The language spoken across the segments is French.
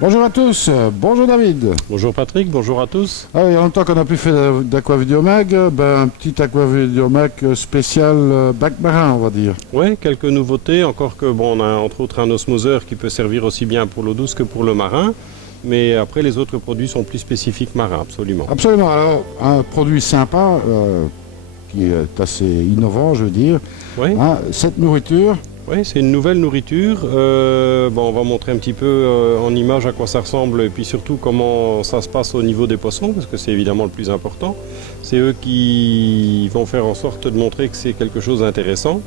Bonjour à tous, bonjour David. Bonjour Patrick, bonjour à tous. Ah, il y a longtemps qu'on n'a plus fait d'Aquavideomag, un petit Aquavideomag spécial bac marin, on va dire. Oui, quelques nouveautés, encore que bon, on a entre autres un osmoseur qui peut servir aussi bien pour l'eau douce que pour le marin. Mais après, les autres produits sont plus spécifiques marins, absolument. Absolument, alors un produit sympa, qui est assez innovant, je veux dire. Oui, Cette nourriture, oui, c'est une nouvelle nourriture. Bon, on va montrer un petit peu en image à quoi ça ressemble et puis surtout comment ça se passe au niveau des poissons, parce que c'est évidemment le plus important. C'est eux qui vont faire en sorte de montrer que c'est quelque chose d'intéressant.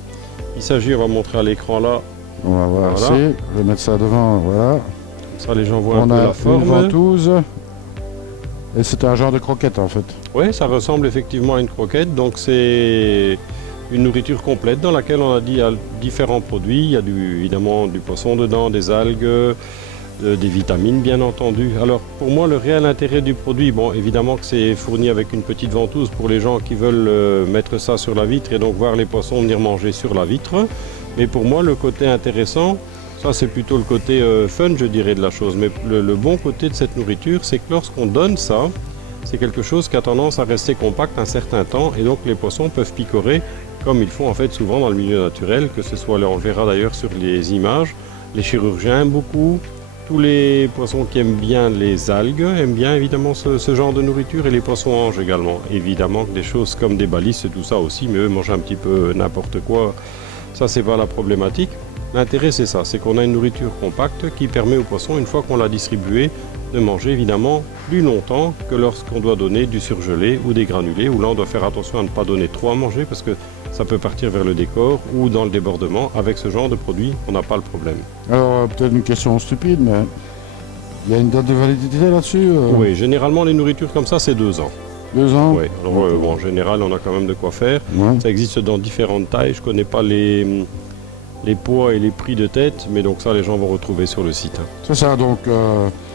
Il s'agit, on va montrer à l'écran là, on va voir Voilà. ici, je vais mettre ça devant, voilà. comme ça les gens voient un On peu a la une forme. ventouse, et c'est un genre de croquette en fait. Oui, ça ressemble effectivement à une croquette, donc c'est une nourriture complète dans laquelle on a dit il y a différents produits. Il y a évidemment du poisson dedans, des algues, des vitamines bien entendu. Alors pour moi le réel intérêt du produit, bon évidemment que c'est fourni avec une petite ventouse pour les gens qui veulent mettre ça sur la vitre et donc voir les poissons venir manger sur la vitre. Mais pour moi le côté intéressant, ça c'est plutôt le côté fun je dirais de la chose. Mais le bon côté de cette nourriture c'est que lorsqu'on donne ça, c'est quelque chose qui a tendance à rester compact un certain temps et donc les poissons peuvent picorer comme ils font en fait souvent dans le milieu naturel, que ce soit, on le verra d'ailleurs sur les images, les chirurgiens aiment beaucoup, tous les poissons qui aiment bien les algues aiment bien évidemment ce genre de nourriture et les poissons-anges également. Évidemment que des choses comme des balisses et tout ça aussi, mais eux mangent un petit peu n'importe quoi, ça c'est pas la problématique. L'intérêt c'est ça, c'est qu'on a une nourriture compacte qui permet aux poissons, une fois qu'on l'a distribuée, de manger évidemment plus longtemps que lorsqu'on doit donner du surgelé ou des granulés, où là on doit faire attention à ne pas donner trop à manger parce que ça peut partir vers le décor ou dans le débordement. Avec ce genre de produit, on n'a pas le problème. Alors peut-être une question stupide, mais il y a une date de validité là-dessus Oui, généralement les nourritures comme ça c'est 2 ans. 2 ans. Oui, alors bon, en général on a quand même de quoi faire. Ouais. Ça existe dans différentes tailles, je connais pas les poids et les prix de tête, mais donc ça les gens vont retrouver sur le site. C'est ça, donc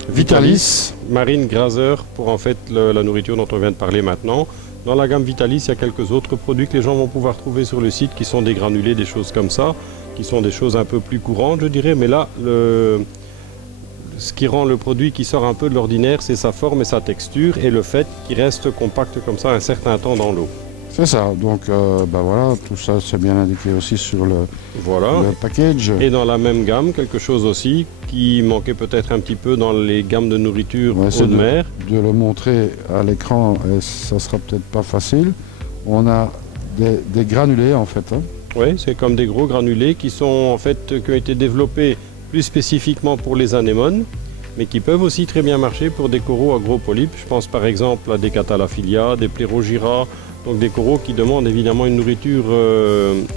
Vitalis. Marine Graser pour en fait la nourriture dont on vient de parler maintenant. Dans la gamme Vitalis, il y a quelques autres produits que les gens vont pouvoir trouver sur le site qui sont des granulés, des choses comme ça, qui sont des choses un peu plus courantes je dirais, mais là ce qui rend le produit qui sort un peu de l'ordinaire, c'est sa forme et sa texture et le fait qu'il reste compact comme ça un certain temps dans l'eau. C'est ça, donc voilà, tout ça c'est bien indiqué aussi sur le package. Et dans la même gamme, quelque chose aussi qui manquait peut-être un petit peu dans les gammes de nourriture haut de mer. De le montrer à l'écran, ça sera peut-être pas facile. On a des granulés en fait. Oui, c'est comme des gros granulés qui sont en fait qui ont été développés plus spécifiquement pour les anémones, mais qui peuvent aussi très bien marcher pour des coraux à gros polypes. Je pense par exemple à des Cathalaphilia, des Plérogyra, donc des coraux qui demandent évidemment une nourriture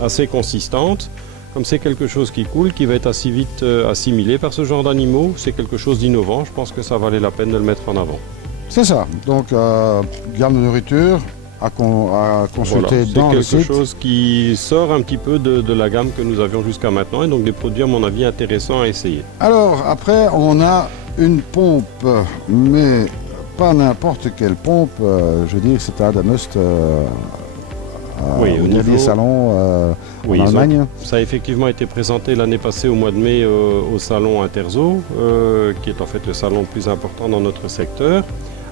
assez consistante. Comme c'est quelque chose qui coule, qui va être assez vite assimilé par ce genre d'animaux, c'est quelque chose d'innovant, je pense que ça valait la peine de le mettre en avant. C'est ça, donc gamme de nourriture à consulter voilà, dans le site. C'est quelque chose qui sort un petit peu de la gamme que nous avions jusqu'à maintenant et donc des produits à mon avis intéressants à essayer. Alors après on a une pompe, mais pas n'importe quelle pompe, je veux dire c'est un Adamust au niveau des salons en Allemagne. Ça a effectivement été présenté l'année passée au mois de mai au salon Interzo, qui est en fait le salon le plus important dans notre secteur.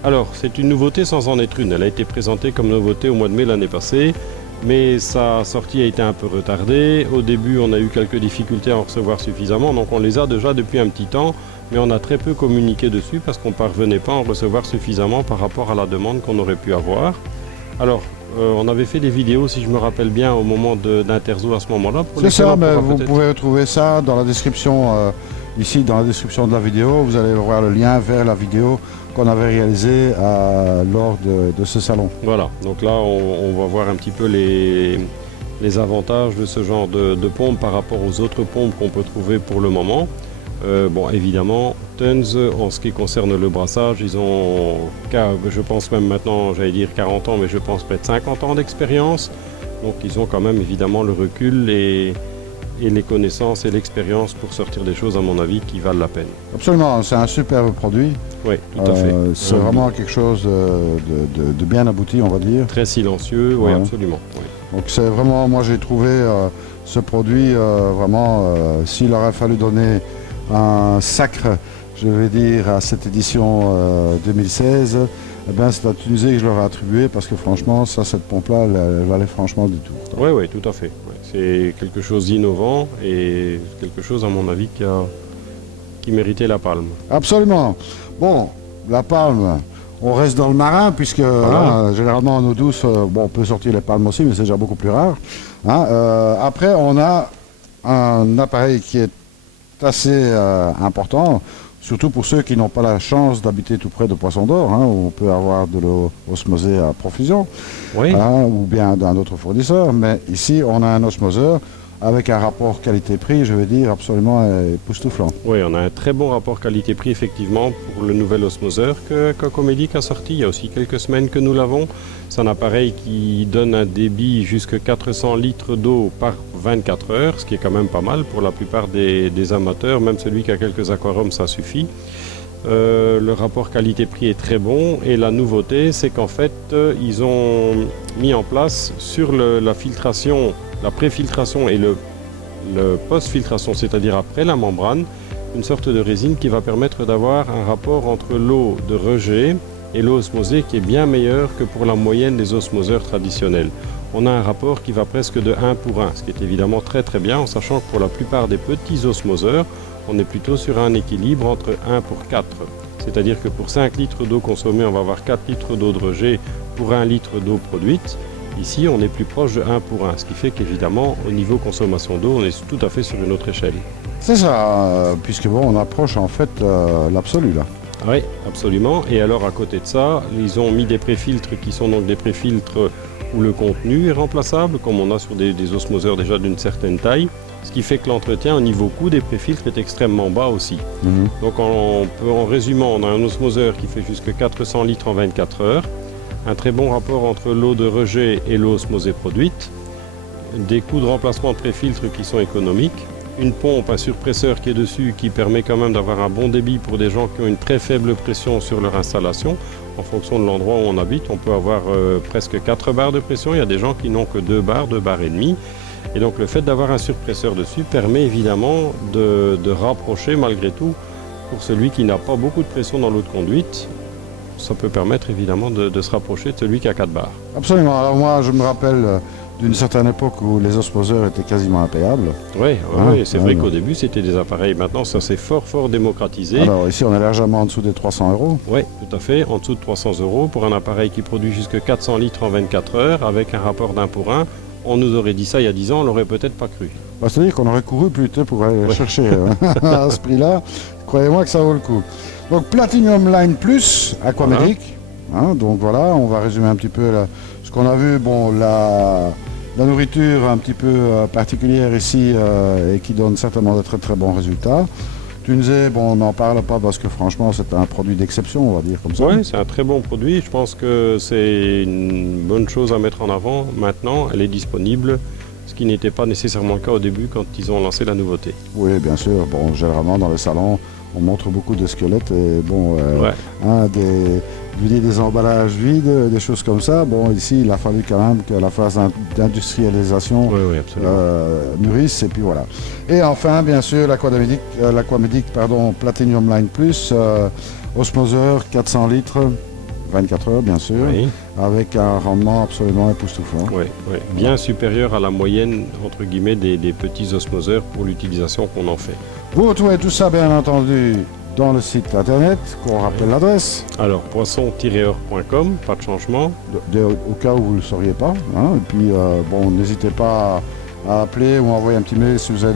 Alors c'est une nouveauté sans en être une, elle a été présentée comme nouveauté au mois de mai l'année passée, mais sa sortie a été un peu retardée. Au début on a eu quelques difficultés à en recevoir suffisamment, donc on les a déjà depuis un petit temps, mais on a très peu communiqué dessus parce qu'on ne parvenait pas à en recevoir suffisamment par rapport à la demande qu'on aurait pu avoir. Alors on avait fait des vidéos, si je me rappelle bien, au moment d'Interzo à ce moment-là. C'est ça, mais vous pouvez retrouver ça dans la description, ici dans la description de la vidéo. Vous allez voir le lien vers la vidéo qu'on avait réalisée lors de ce salon. Voilà, donc là on va voir un petit peu les avantages de ce genre de pompe par rapport aux autres pompes qu'on peut trouver pour le moment. Bon, évidemment, Tons, en ce qui concerne le brassage, ils ont, je pense même maintenant, j'allais dire 40 ans, mais je pense près de 50 ans d'expérience. Donc ils ont quand même évidemment le recul et les connaissances et l'expérience pour sortir des choses, à mon avis, qui valent la peine. Absolument, c'est un superbe produit. Oui, tout à fait. C'est vraiment quelque chose de bien abouti, on va dire. Très silencieux, oui, absolument. Oui. Donc c'est vraiment, moi j'ai trouvé ce produit vraiment, s'il aurait fallu donner un sacre je vais dire, à cette édition 2016, eh ben, c'est à Tunisie que je leur ai attribué parce que franchement, cette pompe-là, elle valait franchement du tout. Oui, oui, tout à fait. Ouais. C'est quelque chose d'innovant et quelque chose, à mon avis, qui méritait la palme. Absolument. Bon, la palme, on reste dans le marin puisque généralement en eau douce, bon, on peut sortir les palmes aussi, mais c'est déjà beaucoup plus rare. Hein. Après, on a un appareil qui est assez important, surtout pour ceux qui n'ont pas la chance d'habiter tout près de Poisson d'Or, hein, où on peut avoir de l'eau osmosée à profusion, Oui. hein, ou bien d'un autre fournisseur. Mais ici, on a un osmoseur avec un rapport qualité-prix, je veux dire, absolument époustouflant. Oui, on a un très bon rapport qualité-prix, effectivement, pour le nouvel osmoseur que Cocomedic a sorti. Il y a aussi quelques semaines que nous l'avons. C'est un appareil qui donne un débit jusqu'à 400 litres d'eau par 24 heures, ce qui est quand même pas mal pour la plupart des amateurs. Même celui qui a quelques aquariums, ça suffit. Le rapport qualité-prix est très bon et la nouveauté, c'est qu'en fait, ils ont mis en place sur la filtration, la pré-filtration et le post-filtration, c'est-à-dire après la membrane, une sorte de résine qui va permettre d'avoir un rapport entre l'eau de rejet et l'eau osmosée qui est bien meilleur que pour la moyenne des osmoseurs traditionnels. On a un rapport qui va presque de 1 pour 1, ce qui est évidemment très très bien, en sachant que pour la plupart des petits osmoseurs, on est plutôt sur un équilibre entre 1 pour 4. C'est-à-dire que pour 5 litres d'eau consommée, on va avoir 4 litres d'eau de rejet pour 1 litre d'eau produite. Ici, on est plus proche de 1 pour 1, ce qui fait qu'évidemment, au niveau consommation d'eau, on est tout à fait sur une autre échelle. C'est ça, puisque bon, on approche en fait l'absolu là. Oui, absolument. Et alors, à côté de ça, ils ont mis des préfiltres qui sont donc des préfiltres où le contenu est remplaçable, comme on a sur des osmoseurs déjà d'une certaine taille, ce qui fait que l'entretien au niveau coût des préfiltres est extrêmement bas aussi. Donc en résumant, on a un osmoseur qui fait jusqu'à 400 litres en 24 heures, un très bon rapport entre l'eau de rejet et l'eau osmosée produite, des coûts de remplacement de préfiltres qui sont économiques, une pompe, un surpresseur qui est dessus qui permet quand même d'avoir un bon débit pour des gens qui ont une très faible pression sur leur installation. En fonction de l'endroit où on habite, on peut avoir presque 4 bars de pression. Il y a des gens qui n'ont que 2 bars et demi. Et donc le fait d'avoir un surpresseur dessus permet évidemment de rapprocher malgré tout, pour celui qui n'a pas beaucoup de pression dans l'eau de conduite, ça peut permettre évidemment de se rapprocher de celui qui a 4 bars. Absolument. Alors moi, je me rappelle d'une certaine époque où les osmoseurs étaient quasiment impayables. Oui, c'est vrai qu'au début, c'était des appareils. Maintenant, ça s'est fort démocratisé. Alors ici, on est largement en dessous des 300 €. Oui, tout à fait, en dessous de 300 € pour un appareil qui produit jusqu'à 400 litres en 24 heures avec un rapport d'1 pour 1. On nous aurait dit ça il y a 10 ans, on l'aurait peut-être pas cru. Bah, c'est-à-dire qu'on aurait couru plutôt pour aller chercher à ce prix-là. Croyez-moi que ça vaut le coup. Donc Platinum Line Plus, Aquamedic. Voilà. Hein, donc voilà, on va résumer un petit peu ce qu'on a vu. Bon, la nourriture un petit peu particulière ici et qui donne certainement de très très bons résultats. Tunze, bon, on n'en parle pas parce que franchement c'est un produit d'exception, on va dire comme ça. Oui, c'est un très bon produit. Je pense que c'est une bonne chose à mettre en avant. Maintenant, elle est disponible, ce qui n'était pas nécessairement le cas au début quand ils ont lancé la nouveauté. Oui, bien sûr. Bon, généralement dans les salons, on montre beaucoup de squelettes et bon, des emballages vides, des choses comme ça. Bon, ici, il a fallu quand même que la phase d'industrialisation mûrisse et puis voilà. Et enfin, bien sûr, l'Aquamedic, Platinum Line Plus, osmoseur 400 litres, 24 heures bien sûr, avec un rendement absolument époustouflant. Oui, bien supérieur à la moyenne, entre guillemets, des petits osmoseurs pour l'utilisation qu'on en fait. Vous retrouvez tout ça, bien entendu, dans le site internet, qu'on rappelle l'adresse. Alors, poisson-heure.com, pas de changement. Au cas où vous ne le sauriez pas. Hein, et puis, bon, n'hésitez pas à appeler ou envoyer un petit mail si vous avez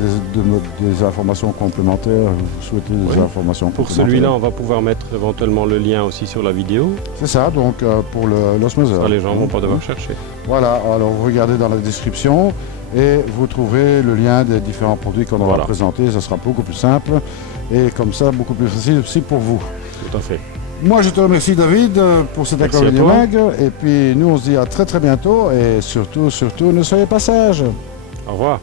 des informations complémentaires, vous souhaitez des informations pour complémentaires. Celui-là, on va pouvoir mettre éventuellement le lien aussi sur la vidéo. C'est ça, donc pour l'osmoseur. Ça, les gens ne vont pas devoir chercher. Voilà, alors vous regardez dans la description et vous trouverez le lien des différents produits qu'on va présenter. Ça sera beaucoup plus simple et comme ça, beaucoup plus facile aussi pour vous. Tout à fait. Moi, je te remercie, David, pour cet Aquavideo Mag. Et puis, nous, on se dit à très très bientôt. Et surtout, ne soyez pas sages. Au revoir.